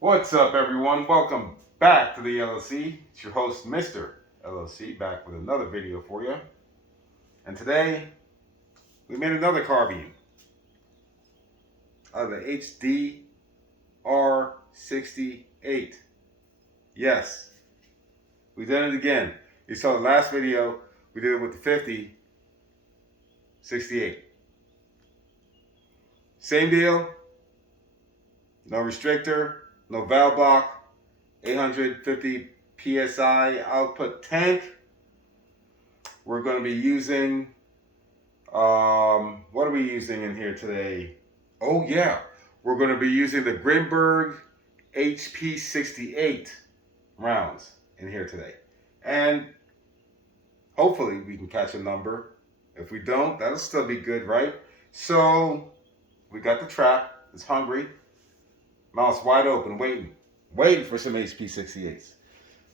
What's up, everyone? Welcome back to the LLC. It's your host, Mr. LLC, back with another video for you. And today, we made another carbine out of the HDR68. Yes, we did it again. You saw the last video, we did it with the 5068. Same deal, no restrictor, no valve block, 850 PSI output tank. We're going to be using, what are we using in here today? Oh yeah, we're going to be using the Grimburg HP68 rounds in here today. And hopefully we can catch a number. If we don't, that'll still be good, right? So we got the trap, it's hungry. Mouth's wide open, waiting for some HP68s.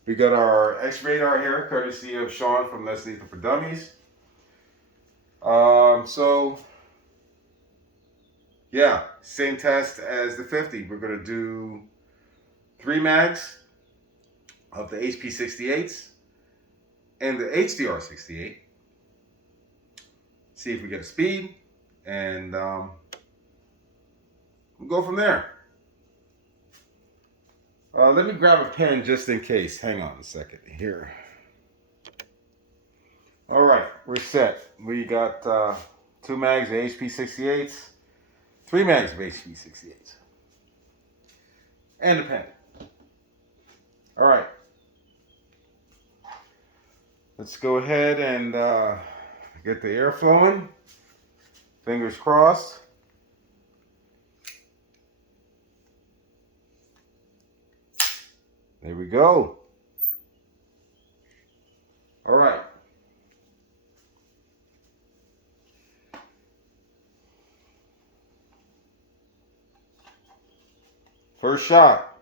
We got our X radar here, courtesy of Sean from Less Lethal for Dummies. So yeah, same test as the 50. We're gonna do 3 mags of the HP68s and the HDR68. See if we get a speed, and we'll go from there. Let me grab a pen just in case. Hang on a second here. All right, we're set. We got 2 mags of HP68s, 3 mags of HP68s, and a pen. All right. Let's go ahead and get the air flowing. Fingers crossed. There we go. All right. First shot.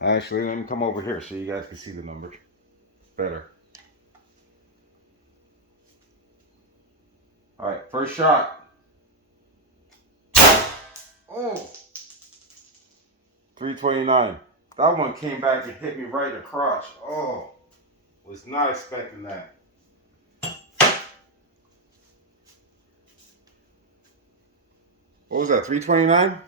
Actually, let me come over here so you guys can see the numbers better. All right, first shot. Oh, 329. That one came back and hit me right in the crotch. Oh, was not expecting that. What was that, 329?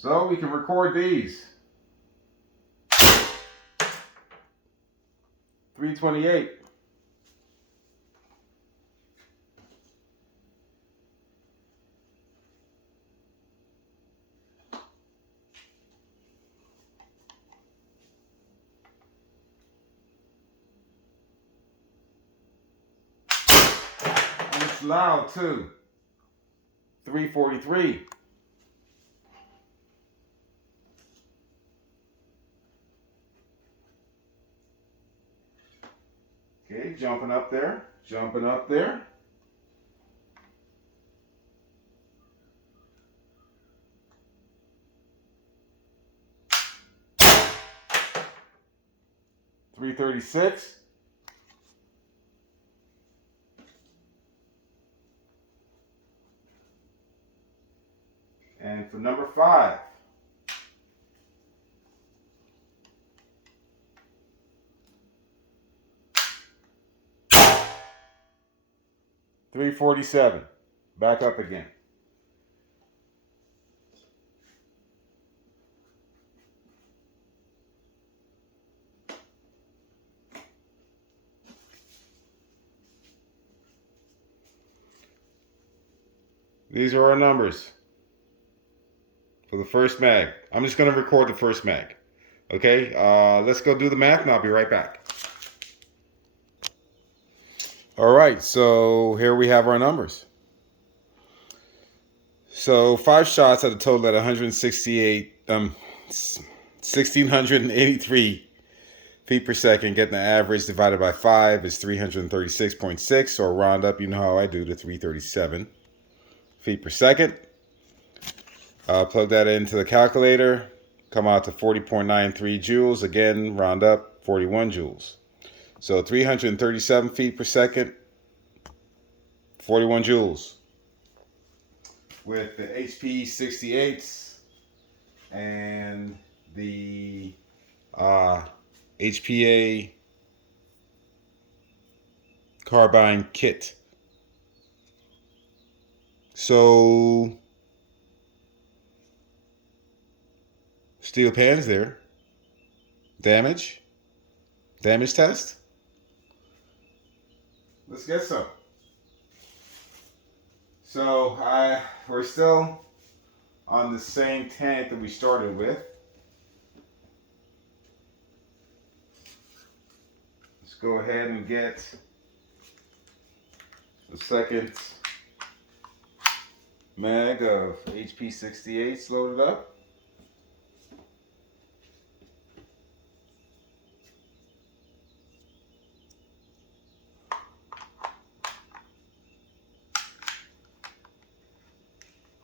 So we can record these. 328. And it's loud too. 343. Okay, jumping up there, jumping up there. $336. And for number 5. $347. Back up again. These are our numbers for the first mag. I'm just going to record the first mag. Okay, let's go do the math and I'll be right back. All right, so here we have our numbers. So 5 shots at a total at 1,683 feet per second. Getting the average divided by 5 is 336.6, or round up, you know how I do, to 337. feet per second. Plug that into the calculator. Come out to 40.93 joules. Again, round up, 41 joules. So 337 feet per second, 41 joules. With the HP68s and the HPA Carbine kit. So steel pans there. Damage test. Let's get some. So we're still on the same tank that we started with. Let's go ahead and get the second mag of HP68s loaded up.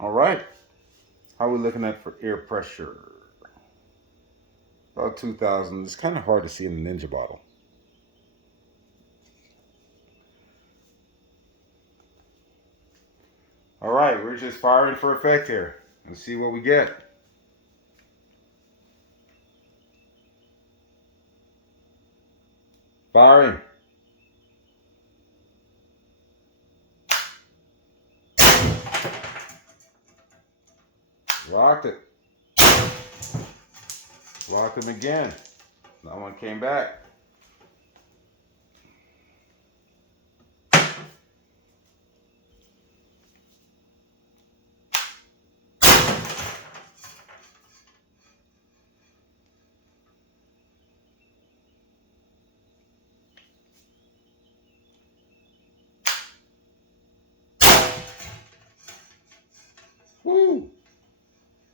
All right, how are we looking at for air pressure? About 2,000. It's kind of hard to see in the Ninja bottle. All right, we're just firing for effect here. Let's see what we get. Firing. Locked it. Locked him again. That one came back. Woo!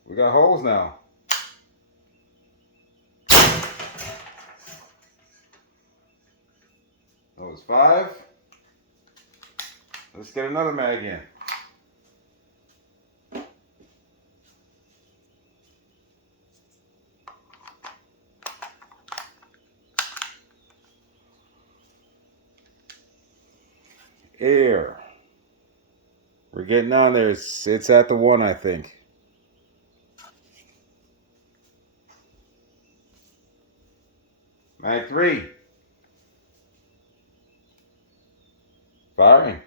We got holes now. That was 5. Let's get another mag in. Air. We're getting on there. It's at the 1, I think. Mag 3. Firing.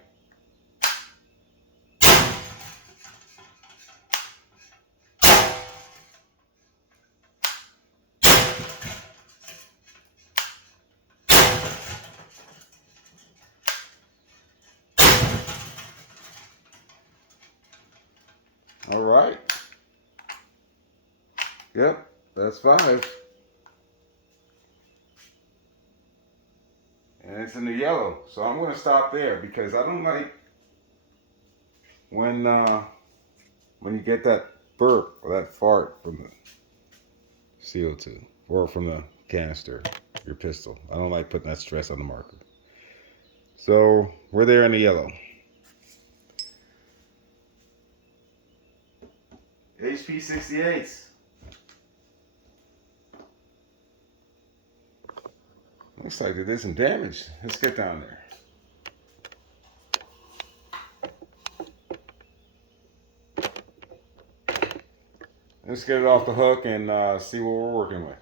All right. Yep, that's 5. And it's in the yellow. So I'm going to stop there because I don't like when you get that burp or that fart from the CO2 or from the canister, your pistol. I don't like putting that stress on the marker. So we're there in the yellow. HP68s. Looks like they did some damage. Let's get down there. Let's get it off the hook and see what we're working with.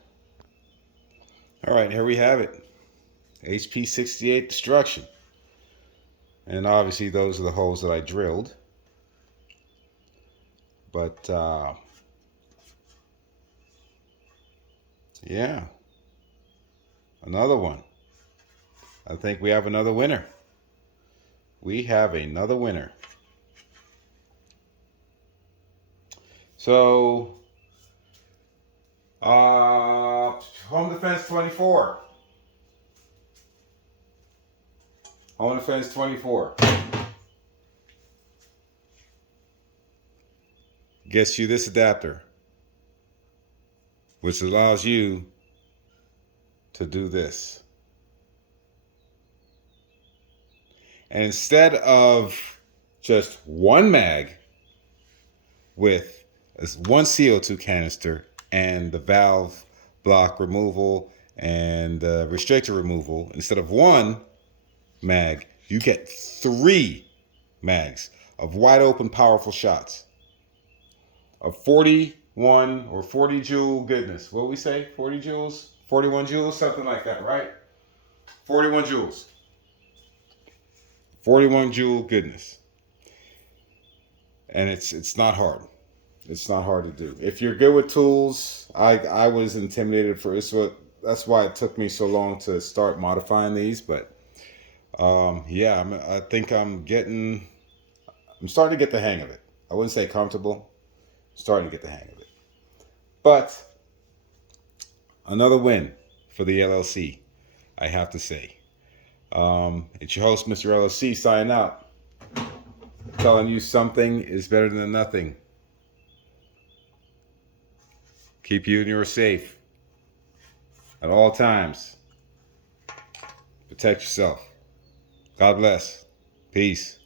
All right, here we have it. HP68 destruction. And obviously those are the holes that I drilled. But yeah, another one. I think we have another winner. We have another winner. So, Home Defense 24. Home Defense 24. Gets you this adapter, which allows you to do this. And instead of just one mag with one CO2 canister and the valve block removal and restrictor removal. Instead of one mag, you get 3 mags of wide open, powerful shots of 41 or 40 joule goodness. What do we say? 40 joules? 41 joules? Something like that, right? 41 joules. 41 joule goodness. And it's not hard. It's not hard to do. If you're good with tools, I was intimidated for this. That's why it took me so long to start modifying these. But yeah, I think I'm starting to get the hang of it. I wouldn't say comfortable. I'm starting to get the hang of it. But another win for the LLC, I have to say. It's your host, Mr. LLC, signing out. Telling you something is better than nothing. Keep you and yours safe at all times. Protect yourself. God bless. Peace.